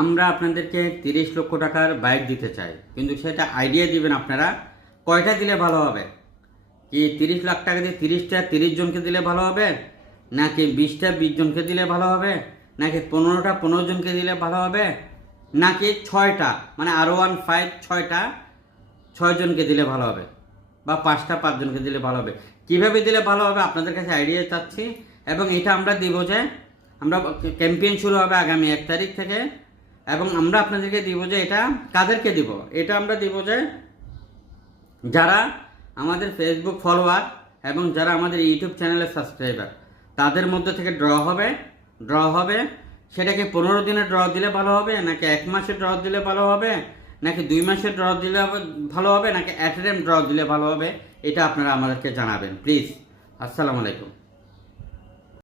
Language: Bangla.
আমরা আপনাদেরকে 30 লক্ষ টাকার বাইক দিতে চাই, কিন্তু সেটা আইডিয়া দিবেন আপনারা কয়টা দিলে ভালো হবে। কি 30 লাখ টাকা দিয়ে 30টা 30 জনকে দিলে ভালো হবে, নাকি 20টা 20 জনকে দিলে ভালো হবে, নাকি 15টা 15 জনকে দিলে ভালো হবে, নাকি 6টা মানে R15 6টা 6 জনকে দিলে ভালো হবে, বা 5টা 5 জনকে দিলে ভালো হবে। কিভাবে দিলে ভালো হবে আপনাদের কাছে আইডিয়া চাচ্ছি। এবং এটা আমরা দিব যে আমরা ক্যাম্পেইন শুরু হবে আগামী 1 তারিখ থেকে, এবং আমরা আপনাদেরকে দিব যে এটা কাদেরকে দিব। এটা আমরা দিব যে যারা আমাদের ফেসবুক ফলোয়ার এবং যারা আমাদের ইউটিউব চ্যানেলের সাবস্ক্রাইবার, তাদের মধ্যে থেকে ড্র হবে। সেটাকে 15 দিনে ড্র দিলে ভালো হবে, নাকি 1 মাসে ড্র দিলে ভালো হবে, নাকি 2 মাসে ড্র দিলে ভালো হবে, নাকি অ্যাট এ টাইম ড্র দিলে ভালো হবে, এটা আপনারা আমাদেরকে জানাবেন প্লিজ। আসসালামু আলাইকুম।